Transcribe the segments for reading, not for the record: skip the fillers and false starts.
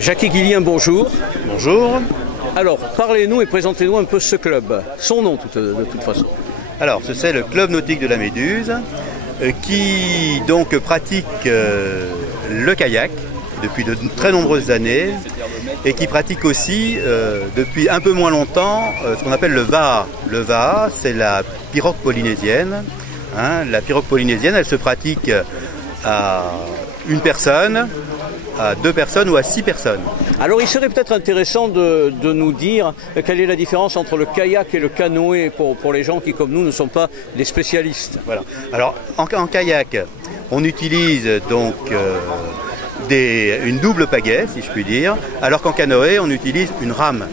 Jackie Guillien, bonjour. Bonjour. Alors, parlez-nous et présentez-nous un peu ce club. Son nom, de toute façon. Alors, c'est le Club Nautique de la Méduse qui donc pratique le kayak depuis de très nombreuses années et qui pratique aussi depuis un peu moins longtemps ce qu'on appelle le vaha. Le vaha, c'est la pirogue polynésienne. La pirogue polynésienne, elle se pratique à une personne, à 2 personnes ou à 6 personnes. Alors il serait peut-être intéressant de nous dire quelle est la différence entre le kayak et le canoë pour les gens qui, comme nous, ne sont pas des spécialistes. Voilà. Alors en kayak, on utilise donc une double pagaie, si je puis dire, alors qu'en canoë, on utilise une rame.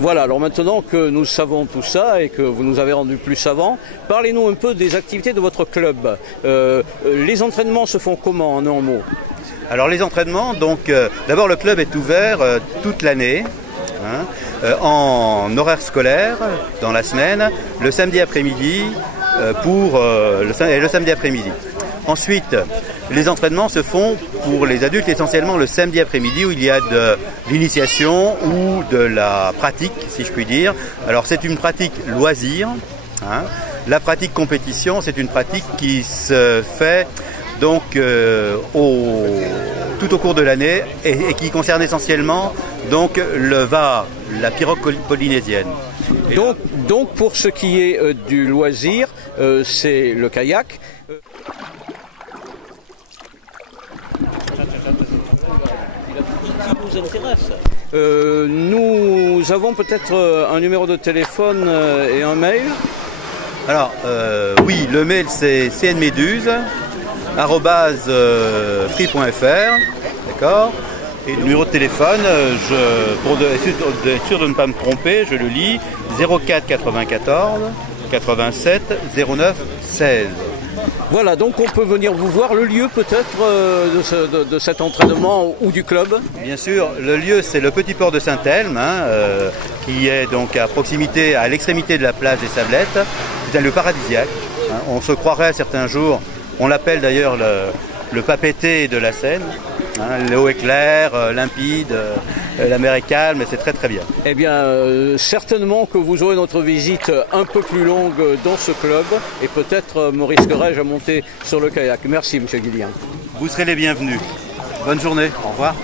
Voilà, alors maintenant que nous savons tout ça et que vous nous avez rendu plus savants, parlez-nous un peu des activités de votre club. Les entraînements se font comment, en un mot? Alors les entraînements, donc d'abord le club est ouvert toute l'année, en horaire scolaire, dans la semaine, le samedi après-midi et le samedi après-midi. Ensuite, les entraînements se font pour les adultes essentiellement le samedi après-midi où il y a de l'initiation ou de la pratique, si je puis dire. Alors c'est une pratique loisir. La pratique compétition, c'est une pratique qui se fait donc tout au cours de l'année et qui concerne essentiellement donc le vaha, la pirogue polynésienne. Donc pour ce qui est du loisir, c'est le kayak. Qui vous intéresse? Nous avons peut-être un numéro de téléphone et un mail. Alors oui, le mail c'est cnmeduse@free.fr, d'accord. Et le numéro de téléphone, pour être sûr de ne pas me tromper, je le lis 04 94 87 09 16. Voilà, donc on peut venir vous voir. Le lieu peut-être de cet entraînement ou du club? Bien sûr, le lieu c'est le Petit Port de Saint-Elme, qui est donc à proximité, à l'extrémité de la plage des Sablettes. C'est un lieu paradisiaque. On se croirait certains jours, on l'appelle d'ailleurs le papété de la Seine. L'eau est claire, limpide, la mer est calme et c'est très très bien. Eh bien, certainement que vous aurez notre visite un peu plus longue dans ce club et peut-être me risquerai-je à monter sur le kayak. Merci, monsieur Guillien. Vous serez les bienvenus. Bonne journée, au revoir.